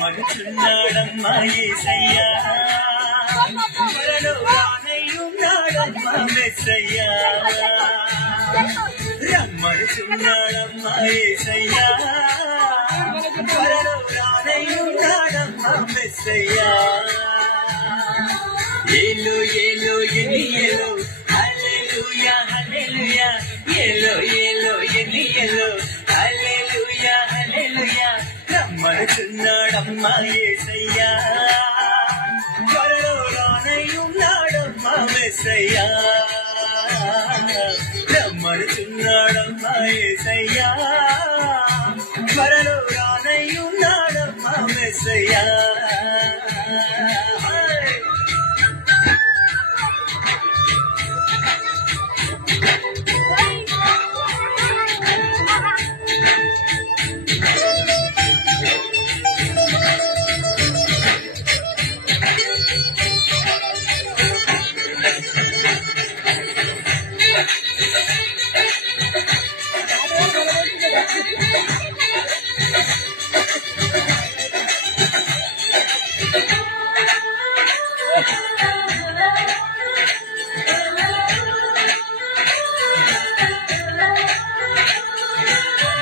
రమ్మనుచున్నాడమ్మా యేసయ్యా, త్వరలో రానయ్యున్నాడమ్మా మెస్సయ్యా. రమ్మనుచున్నాడమ్మా యేసయ్యా, త్వరలో రానయ్యున్నాడమ్మా మెస్సయ్యా. ఏలో ఏలో ఎనియలో హల్లెలూయా హల్లెలూయా, ఏలో ఏలో ఎనియలో హల్లెలూయా హల్లెలూయా. రమ్మనుచున్నాడమ్మా యేసయ్యా, త్వరలో రానయ్యున్నాడమ్మా మెస్సయ్యా. రమ్మనుచున్నాడమ్మా యేసయ్యా, త్వరలో రానయ్యున్నాడమ్మా మెస్సయ్యా.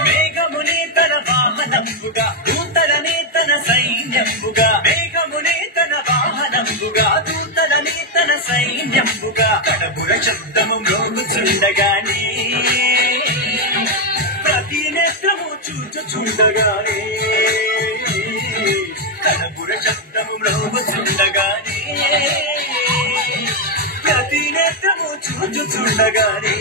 మేఘమునే తన వాహనంబుగా, దూతలనే తన సైన్యంబుగా. మేఘమునే తన వాహనంబుగా, దూతలనే తన సైన్యంబుగా. కడబుర శబ్దము మ్రోగుచుండగానే, ప్రతి నేత్రము చూచుచుండగానే. కడబుర శబ్దము మ్రోగుచుండగానే, ప్రతి నేత్రము చూచుచుండగానే.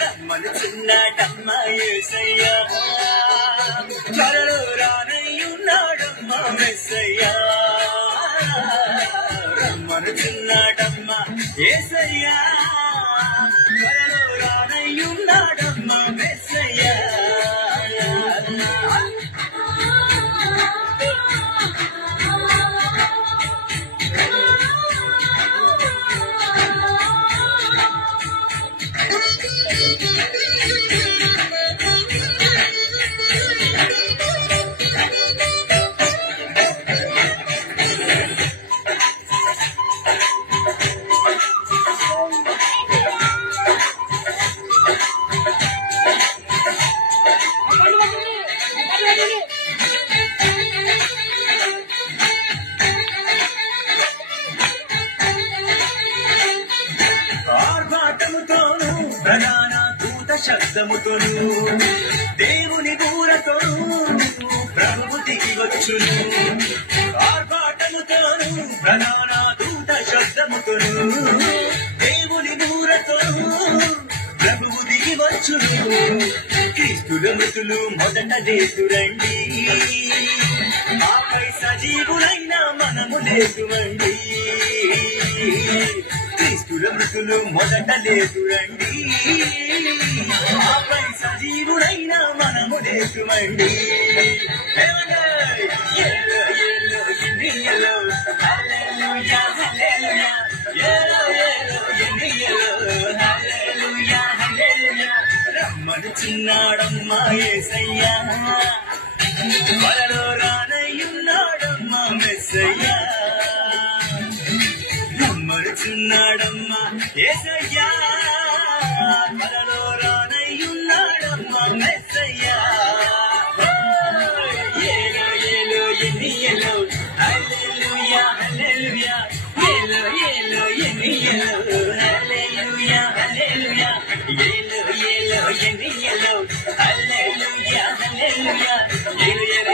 రమ్మనుచున్నాడమ్మా యేసయ్యా, త్వరలో రానయ్యున్నాడమ్మా మెస్సయ్యా. రమ్మనుచున్నాడమ్మా యేసయ్యా, త్వరలో రానయ్యున్నాడమ్మా మెస్సయ్యా. ఆర్భాటముతోను ప్రధాన దూత శబ్దముతోను, దేవుని దూరతోను ప్రభువు దిగి వచ్చును. ఆర్భాటముతోను ప్రధాన దూత శబ్దముతోను, దేవుని దూరతోను ప్రభువు దిగి వచ్చును. క్రీస్తుల మృతులు మొదట లేతురండి, ఆపై సజీవులైన మనము లేతురండి. క్రీస్తుల మృతులు మొదట లేతురండి, ఆపై సజీవులైన మనము లేతుమండి. రమ్మనుచున్నాడమ్మా యేసయ్యా, త్వరలో రానయ్యున్నాడమ్మా మెస్సయ్యా. రమ్మనుచున్నాడమ్మా యేసయ్యా, త్వరలో రానయ్యున్నాడమ్మా మెస్సయ్యా. ఏలో ఏలో ఎనియలో హల్లెలూయా హల్లెలూయా, ఏలో ఏలో ఎనియలో హల్లెలూయా హల్లెలూయా, ఏలో ఏలో ఎనియలో హల్లెలూయా హల్లెలూయా, ఏలో ఏలో